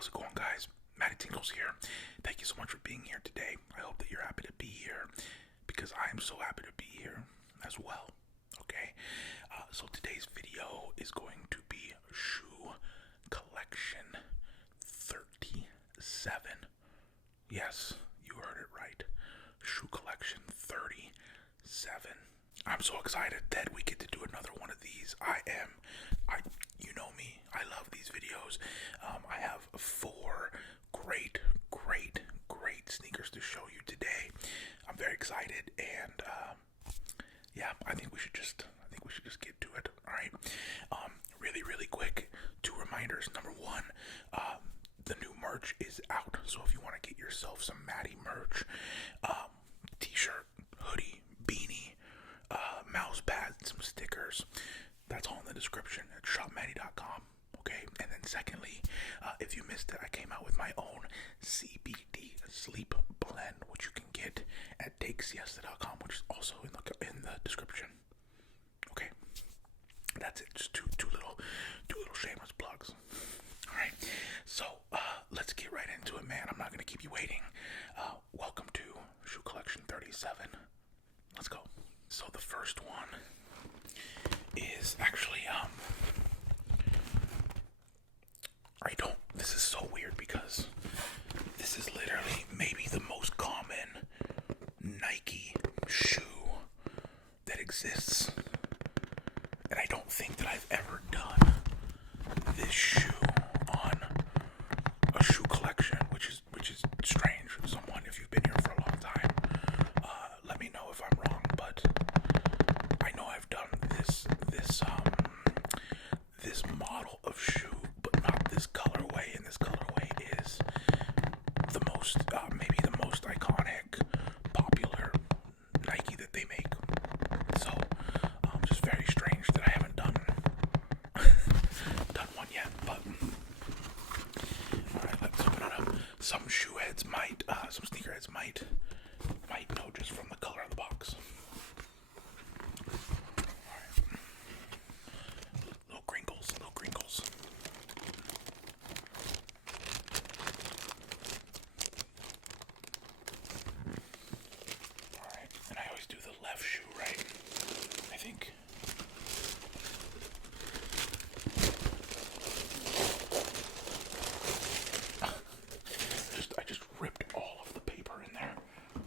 How's it going, guys? MattyTingles here. Thank you so much for being here today. I hope that you're happy to be here because I am so happy to be here as well. Okay, so today's video is going to be shoe collection 37. Yes, you heard it right. Shoe collection 37. I'm so excited that we get to do another one of these. You know me, I love these videos. I have 4 great sneakers to show you today. I'm very excited, and yeah, I think we should just get to it. All right. Really quick, 2 reminders. Number 1, the new merch is out. So if you want to get yourself some Matty merch, t-shirt, hoodie, beanie, mouse pads, some stickers, that's all in the description at shopmatty.com. Okay, and then secondly, if you missed it, I came out with my own CBD sleep blend, which you can get at takesiesta.com, which is also in the description. Okay, that's it. Just two little shameless plugs. All right, so let's get right into it, man. I'm not gonna keep you waiting. Welcome to Shoe Collection 37. Let's go. So the first one is actually this is so weird because this is literally maybe the most common Nike shoe that exists, and I don't think that I've ever done this shoe on a shoe collection, which is strange. Someone, if you've been here for a long time, let me know if I'm wrong, but I know I've done this model of shoe, but not this colorway, and this colorway is the most, maybe the most iconic, popular Nike that they make. So, just very strange that I haven't done one yet, but alright, let's open it up. Some some sneakerheads might know just from the color of the box. Little crinkles. Alright, and I always do the left shoe, right? I think. I just ripped all of the paper in there.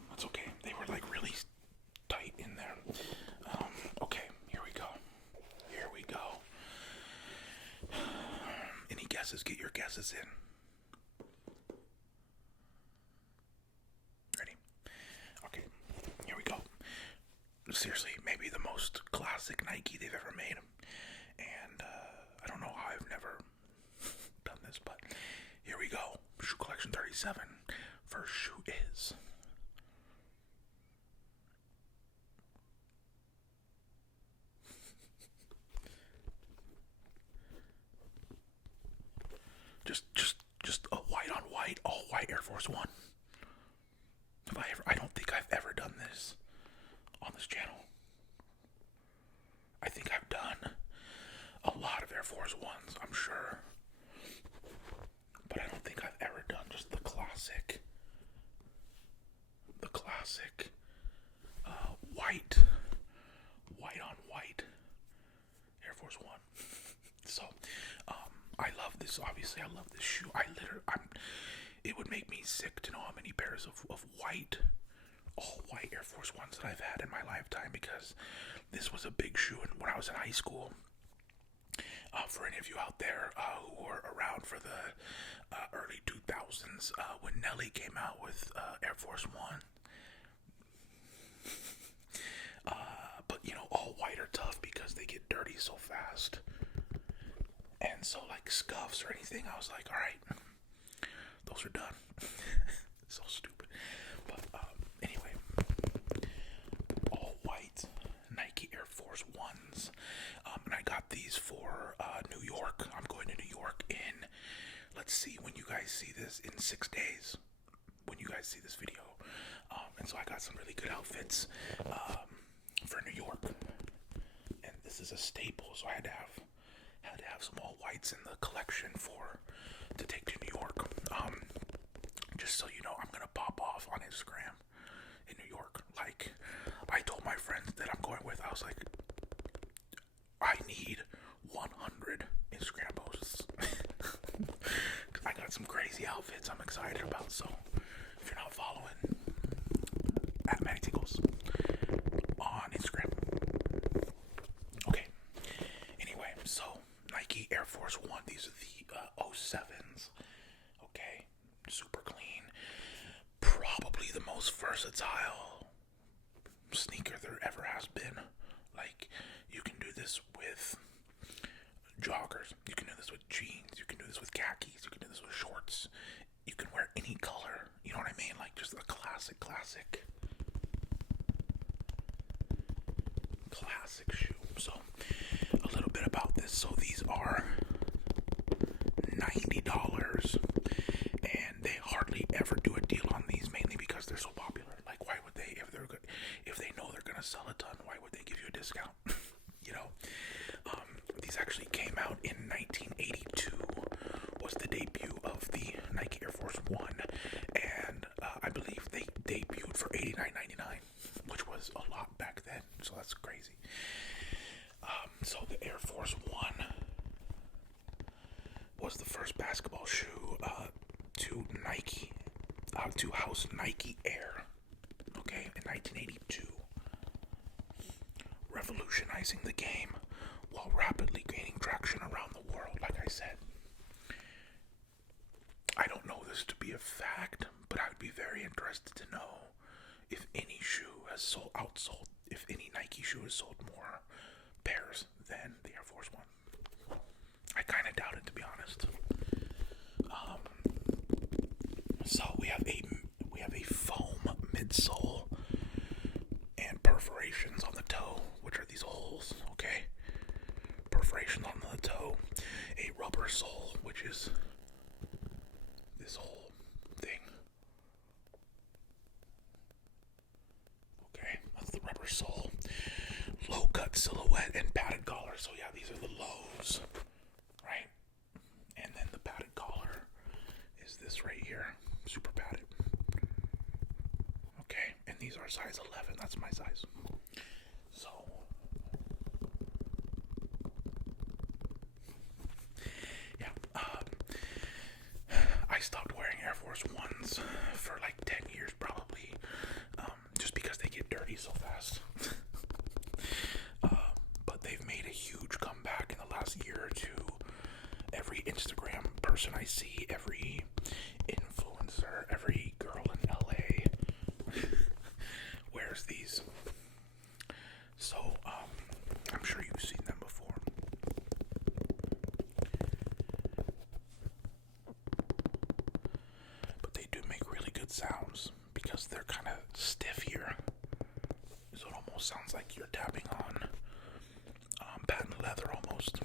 That's okay. They were like really tight in there. Okay, here we go. Any guesses? Get your guesses in. Ready? Okay, here we go. Seriously, maybe the most classic Nike they've ever made. And I don't know how I've never done this, but here we go. Shoe collection 37. First shoe is just a white on white, all white Air Force One. I don't think I've ever done this on this channel. I think I've done a lot of Air Force Ones, I'm sure, but I don't think I've ever done just the classic white on white Air Force One. So, I love this. Obviously, I love this shoe. It would make me sick to know how many pairs of all white Air Force Ones that I've had in my lifetime, because this was a big shoe. And when I was in high school, for any of you out there who were around for the early 2000s, when Nelly came out with Air Force One, but all white are tough because they get dirty so fast. And so, like, scuffs or anything, I was like, all right, those are done. So stupid. But anyway, all white Nike Air Force Ones. And I got these for New York. I'm going to New York in, let's see, when you guys see this, in 6 days. When you guys see this video. And so I got some really good outfits for New York. And this is a staple, so I had to have some all whites in the collection to take to New York. York. Just so you know, I'm gonna pop off on Instagram in New York. Like, I told my friends that I'm going with, I was like, I need 100 Instagram posts. I got some crazy outfits I'm excited about, so if you're not following, at MattyTingles on Instagram. Okay, anyway, so Nike Air Force One, these are the 07s, okay, super clean, probably the most versatile sneaker there ever has been. Like, you can do this with joggers, you can do this with jeans, you can do this with khakis, you can do this with shorts, you can wear any color, you know what I mean? Like, just a classic shoe. So a little bit about this. So these are $90, and they hardly ever do a deal on these, mainly because they're so popular. Like, why would they, if they know they're gonna sell a ton, why would they give you a discount? You know, these actually came out in 1982. Was the debut of the Nike Air Force One, and I believe they debuted for $89.99, which was a lot back then. So that's crazy. So the Air Force One was the first basketball shoe to house Nike Air. Okay, in 1982, revolutionizing the game while rapidly gaining traction around the world. Like I said, I don't know this to be a fact, but I would be very interested to know if any shoe has outsold, if any Nike shoe has sold more pairs than the Air Force One. I kind of doubt it, to be honest. So we have a foam midsole and perforations on the toe, which are these holes, okay? Perforations on the toe. A rubber sole, which is this whole thing. Okay, that's the rubber sole. Low cut silhouette and padded collar. So yeah, these are the lows, right? And then the padded collar is this right here, super padded. Okay, and these are size 11. That's my size. So yeah, I stopped wearing Air Force Ones for like 10 years probably, just because they get dirty so fast. But they've made a huge comeback in the last year or two. Every Instagram person I see, every influencer, every girl in LA wears these. So I'm sure you've seen them before. But they do make really good sounds because they're kind of stiff here. So it almost sounds like you're tapping on patent leather almost.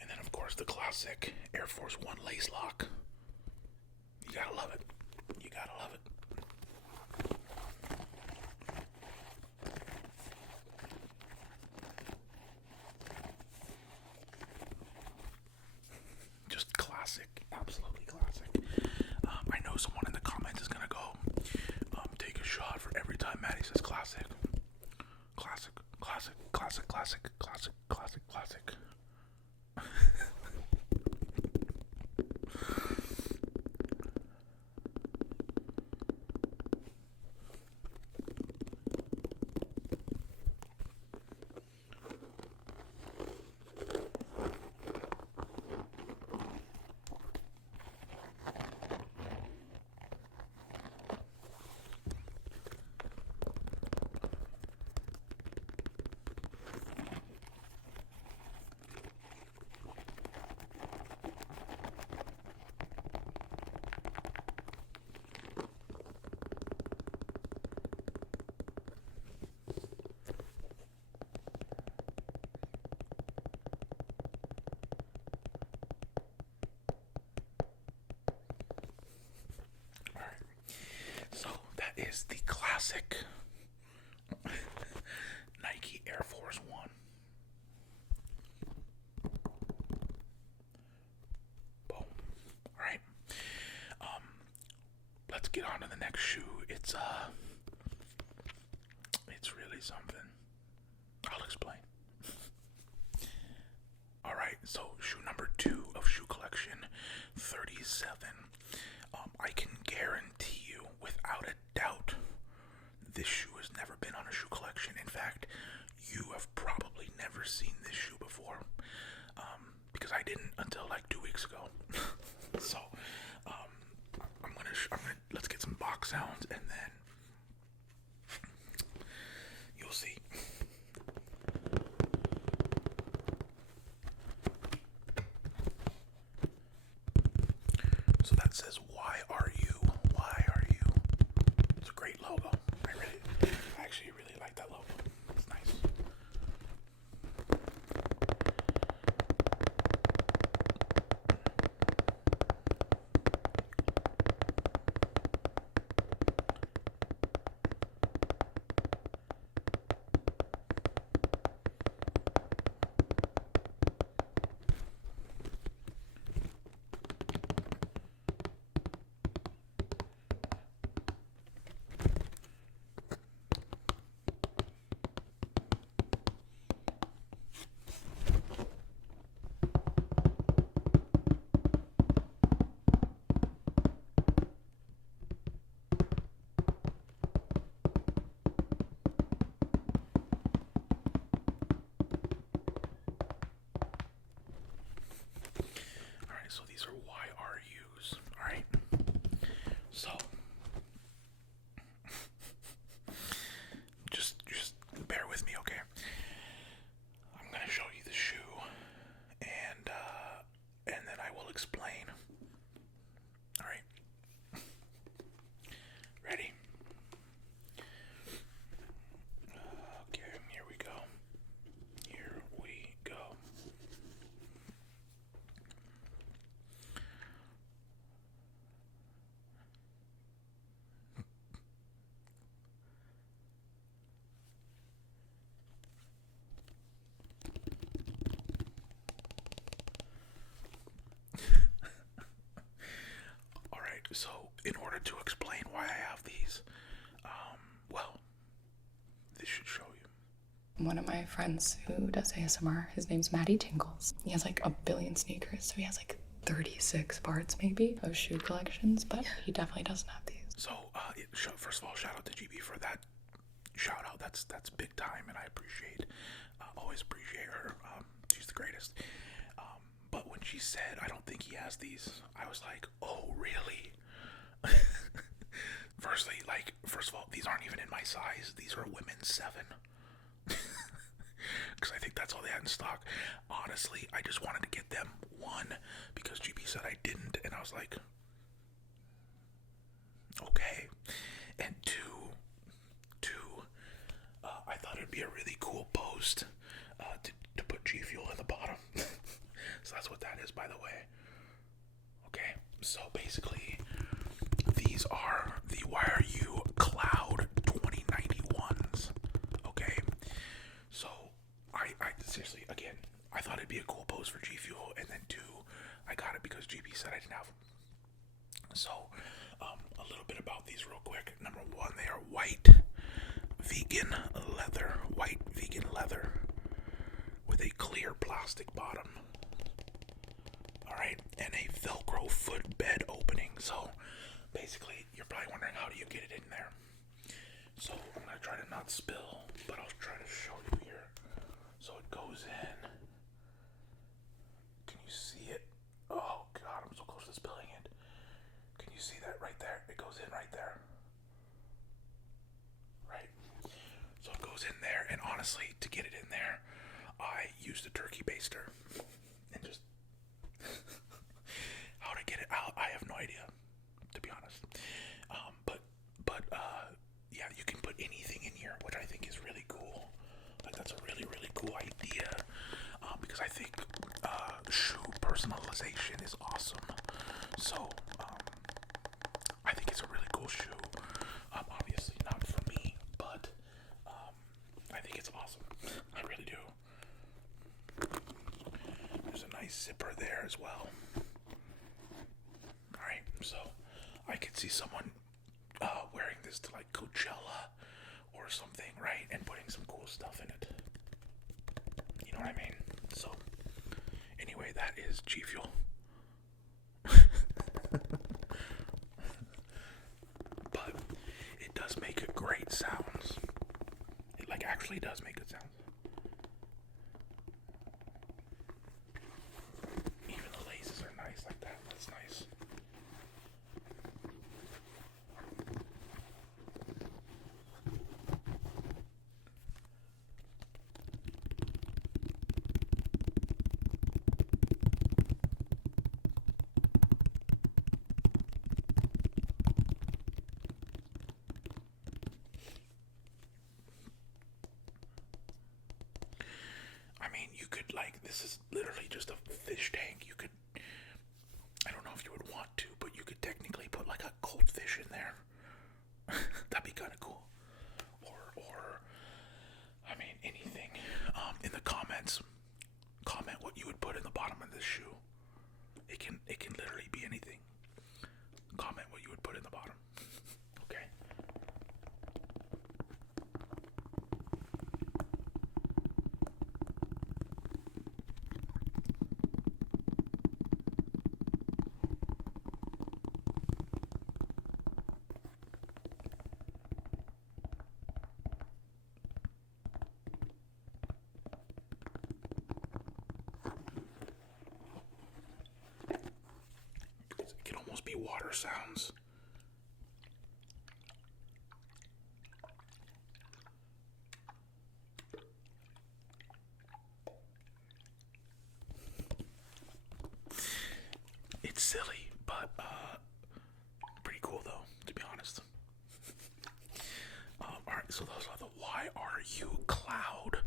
And then of course the classic Air Force One lace lock. You gotta love it. You gotta love it. Just classic, absolutely classic. I know someone in the comments is gonna go, take a shot for every time Matty says classic. Classic, classic, classic, classic, classic, classic, classic. So that is the classic Nike Air Force One. it's really something. I'll explain. Alright, so shoe number 2 of shoe collection 37. I can guarantee you, without a doubt, this shoe has never been on a shoe collection. In fact, you have probably never seen this shoe before. Because I didn't until like 2 weeks ago. So, I'm gonna let's get some box sounds and then you'll see. So that says, "Why are you? Why are you?" It's a great logo. I actually really like that logo. It's nice. So these are YRUs, alright? So, just bear with me, okay? I'm gonna show you the shoe, and then I will explain. Alright? Ready? Okay, here we go. Here we go. So, in order to explain why I have these, well, this should show you. One of my friends who does ASMR, his name's MattyTingles. He has like 1 billion sneakers, so he has like 36 parts maybe of shoe collections, but he definitely doesn't have these. So, first of all, shout out to GB for that shout out. That's big time, and I always appreciate her. She's the greatest. But when she said, "I don't think he has these," I was like, "Oh, really?" First of all, these aren't even in my size. These are women's 7. Because I think that's all they had in stock. Honestly, I just wanted to get them, 1, because GB said I didn't, and I was like, okay. And 2, I thought it'd be a really cool post to put G Fuel in the bottom. So that's what that is, by the way. Okay, so basically, these are the YRU Cloud 2091s. Okay, so I seriously, again, I thought it'd be a cool post for G Fuel, and then 2, I got it because GB said I didn't have them. So, a little bit about these real quick. Number 1, they are white vegan leather with a clear plastic bottom. Alright, and a Velcro foot bed opening. So basically, you're probably wondering, how do you get it in there? So I'm going to try to not spill, but I'll try to show you here. So it goes in. Can you see it? Oh god, I'm so close to spilling it. Can you see that right there? It goes in right there. Right? So it goes in there, and honestly, to get it in there, I used a turkey baster. And just how to get it out, I have no idea, to be honest. Yeah, you can put anything in here, which I think is really cool. Like, that's a really, really cool idea. Because I think shoe personalization is awesome. So, I think it's a really cool shoe. Obviously not for me, but I think it's awesome. I really do. There's a nice zipper there as well. Alright, so I could see someone wearing this to like Coachella or something, right? And putting some cool stuff in it. You know what I mean? So, anyway, that is G Fuel. But it does make great sounds. It like actually does make good sounds. Even the laces are nice like that. That's nice. I mean, you could like, this is literally just a fish tank. You could, I don't know if you would want to, but you could technically put like a goldfish in there. That'd be kind of cool. Or, I mean, anything. In the comments, comment what you would put in the bottom of this shoe. It can literally be anything. Comment what you would put in the bottom. Okay. It can almost be water sounds. It's silly, but pretty cool though, to be honest. Alright, so those are the YRU Cloud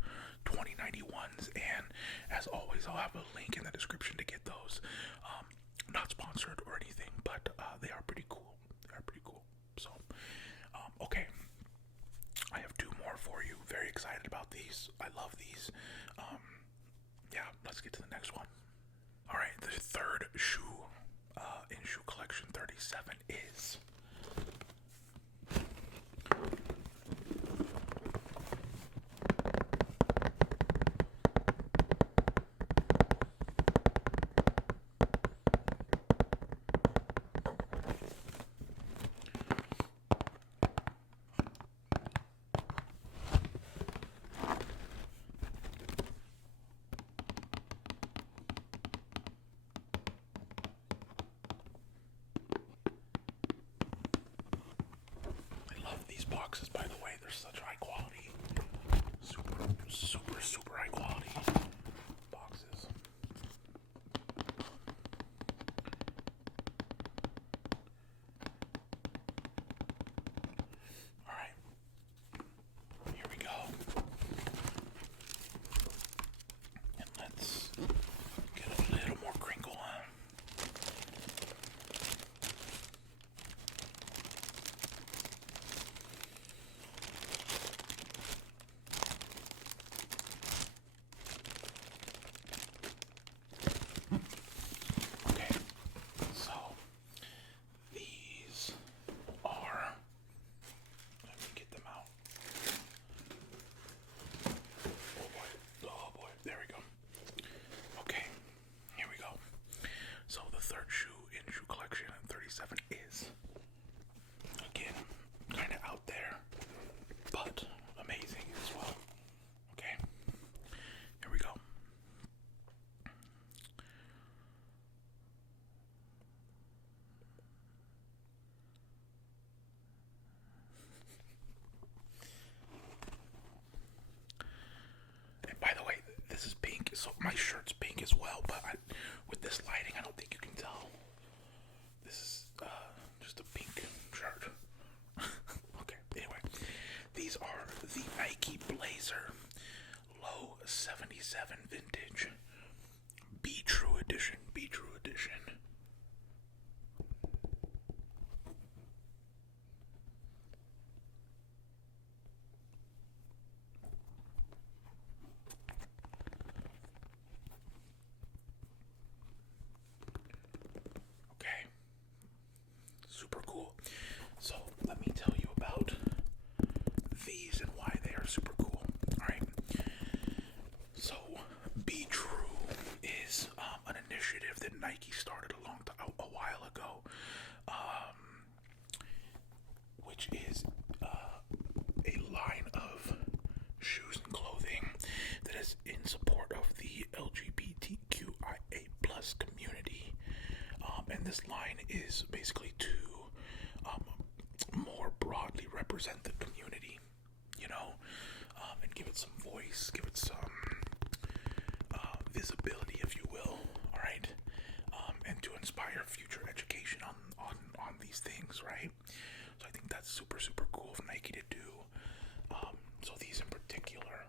2091s, and as always, I'll have a link in the description to get those. Not sponsored or anything, but they are pretty cool. They are pretty cool. So, okay. I have two more for you. Very excited about these. I love these. Yeah, let's get to the next one. Alright, the third shoe in shoe collection 37 is boxes, by the way. They're such high quality. Super high quality boxes. Alright. Here we go. And let's get a little more crinkle on. Is again kind of out there, but amazing as well. Okay, here we go. And by the way, this is pink, so my shirt's pink as well, but with this lighting, I don't think you can tell. This is And this line is basically to more broadly represent the community, and give it some voice, give it some visibility, if you will, all right, and to inspire future education on these things, right? So I think that's super, super cool of Nike to do. So these in particular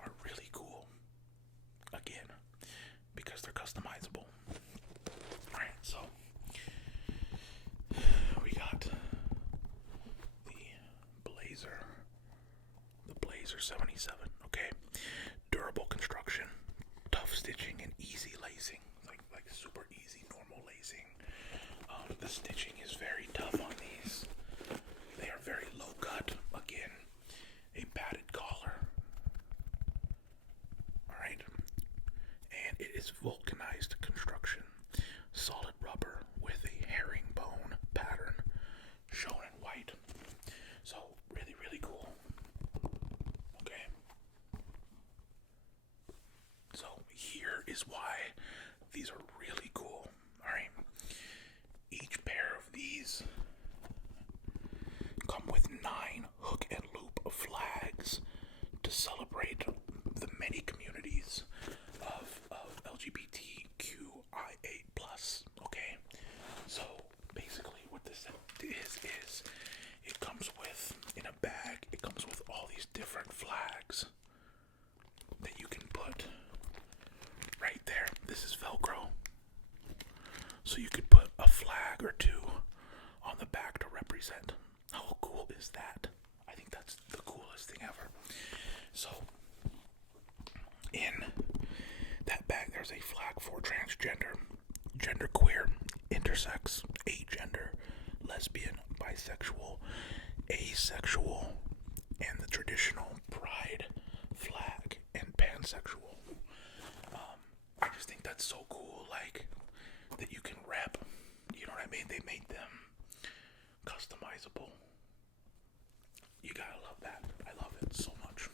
are really cool, again, because they're customizable. All right, so we got the Blazer 77, okay? Durable construction, tough stitching, and easy lacing, like super easy, normal lacing. The stitching is very tough on these. They are very low cut, again, a padded collar. All right, and it is vulcanized construction, solid rubber with a herringbone pattern shown in white. So really, really cool. Okay. So here is why these are really cool. All right. Each pair of these come with 9 hook and loop flags to celebrate the many communities of LGBTQIA+. Okay, so basically what this is it comes with, in a bag, it comes with all these different flags that you can put right there. This is Velcro. So you could put a flag or two on the back to represent. How cool is that? I think that's the coolest thing ever. So in that bag there's a flag for transgender, genderqueer, intersex, agender, lesbian, bisexual, asexual, and the traditional pride flag and pansexual. I just think that's so cool, like, that you can rep, you know what I mean? They made them customizable. You gotta love that. I love it so much.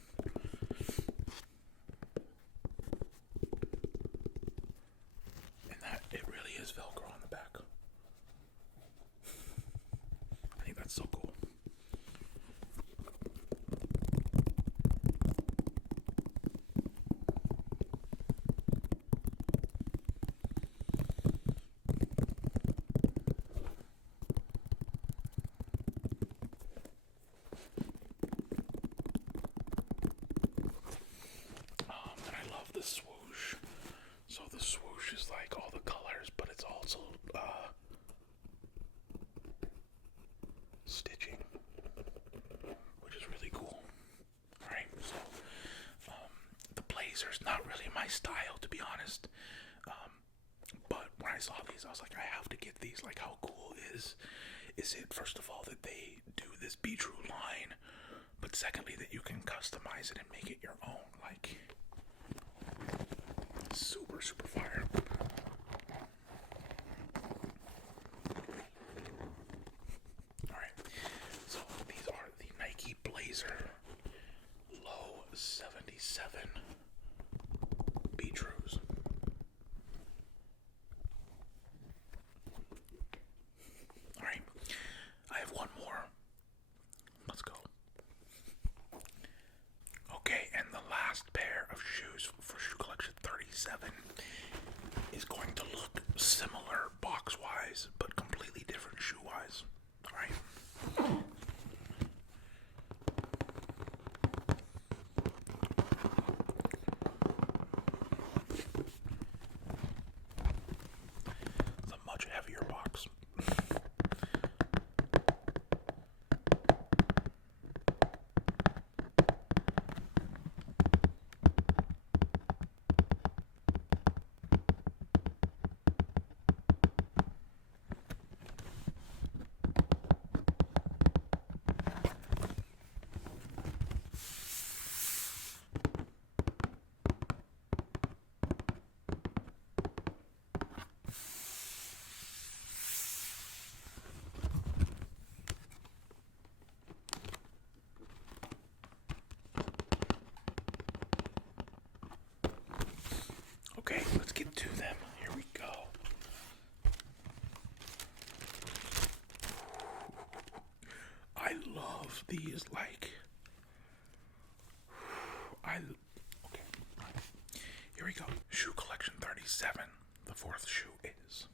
And that, it really is Velcro on the back. I think that's so cool. And I love the swoosh. So the swoosh is like all the colors, but it's also stitching, which is really cool. Alright, so the blazer's not really my style, to be honest. But when I saw these, I was like, I have to get these. Like, how cool is it, first of all, that they do this Be True line, but secondly, that you can customize it and make it your own. Like, super, super fire. Alright, so these are the Nike Blazer Low 77 Be Trues. Alright, I have one more. Let's go. Okay, and the last pair of shoes for shoe collection 37 is going to look similar box-wise, but completely different shoe-wise. Alright. It's a much heavier box. Okay, let's get to them. Here we go. love these. Like, okay. Here we go. Shoe collection 37. The fourth shoe is.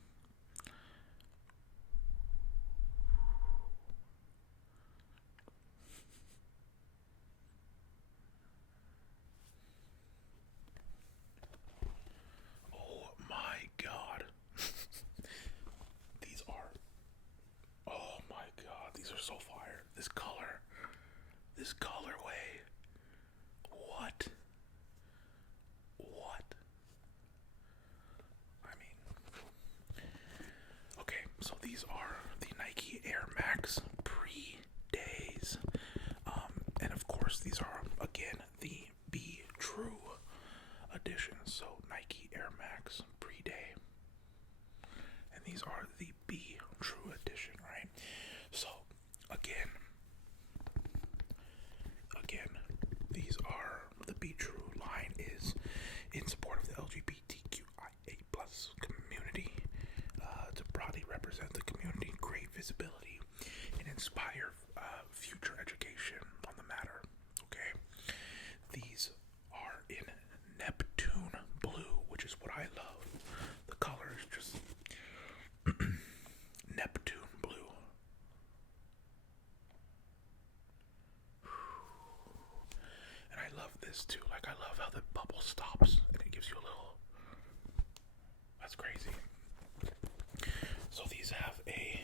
Oh my god. These are. Oh my god. These are so fire. This color. This colorway. What? What? I mean, okay, so these are the Nike Air Max pre-days. And of course, these are, again, the Be True editions. So Nike Air Max pre-day. And these are the Be True edition, right? So, again, these are the Be True line is in support of the LGBTQIA plus community to broadly represent the community, create visibility, and inspire future education on the matter. Okay, these are in Neptune blue, which is what I love. The color is just Neptune blue. And I love this too. Like, I love how the bubble stops and it gives you a little. That's crazy. So these have a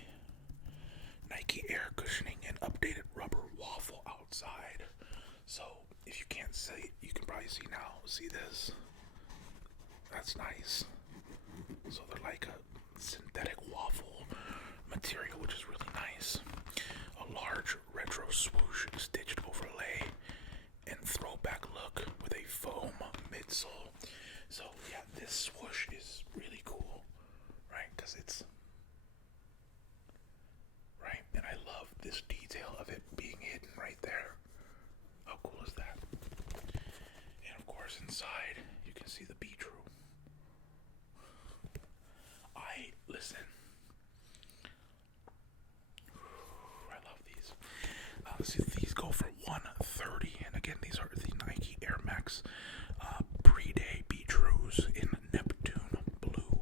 Nike air cushioning and updated rubber waffle outside. So if you can't see, you can probably see now. See this? That's nice. So they're like a synthetic waffle material, which is really nice. A large retro swoosh stitched overlay and throwback look with a foam midsole. So yeah, this swoosh is really cool, right? Because it's right, and I love this detail of it being hidden right there. How cool is that? And of course, inside you can see the Be True. Listen. I love these. See, these go for $130, and again, these are the Nike Air Max pre-day Be Trues in Neptune blue.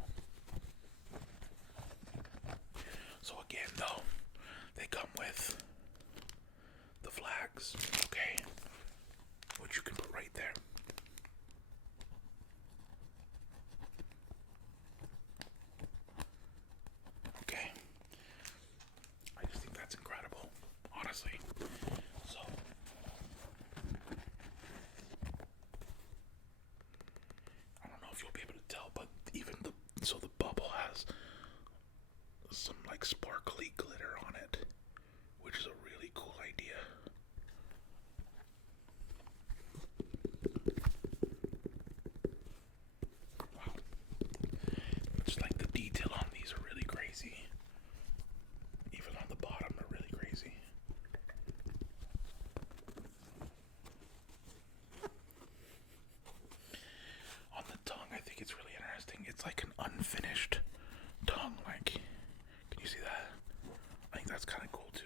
So again, though, they come with the flags, okay, which you can put right there. Okay, I just think that's incredible, honestly. So, I don't know if you'll be able to tell, but even the bubble has some like sparkly glitter on it, which is a really cool idea. Wow. It's like the detail on these are really crazy. Even on the bottom, they're really crazy. On the tongue, I think it's really interesting. It's like an unfinished tongue. Like, can you see that? I think that's kind of cool too.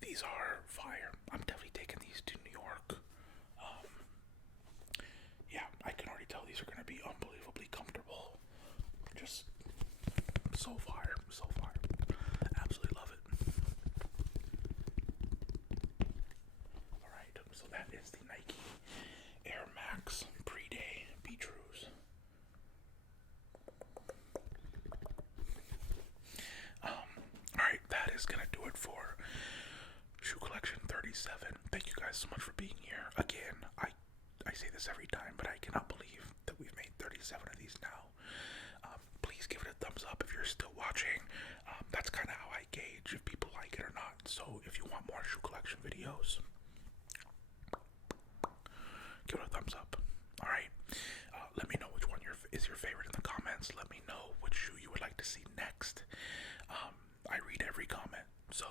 These are fire. I'm definitely taking these to New York. Yeah, I can already tell these are going to be unbelievably comfortable. Just so fire, so fire. Absolutely love it. Alright, so that is the Nike Air Max pre-day Be Trues. Alright, that is going to do it for Shoe collection 37. Thank you guys so much for being here. Again, I say this every time, but I cannot believe that we've made 37 of these now. Please give it a thumbs up if you're still watching. That's kind of how I gauge if people like it or not. So if you want more shoe collection videos, give it a thumbs up. Alright, let me know which one is your favorite in the comments. Let me know which shoe you would like to see next. I read every comment, so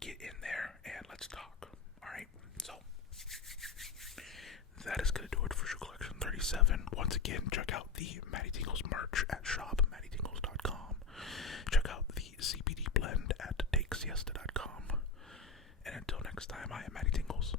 get in there and let's talk. Alright, so that is going to do it for shoe collection 37. Once again, check out the MattyTingles merch at shop.MattyTingles.com. Check out the CBD blend at takesiesta.com. And until next time, I am MattyTingles.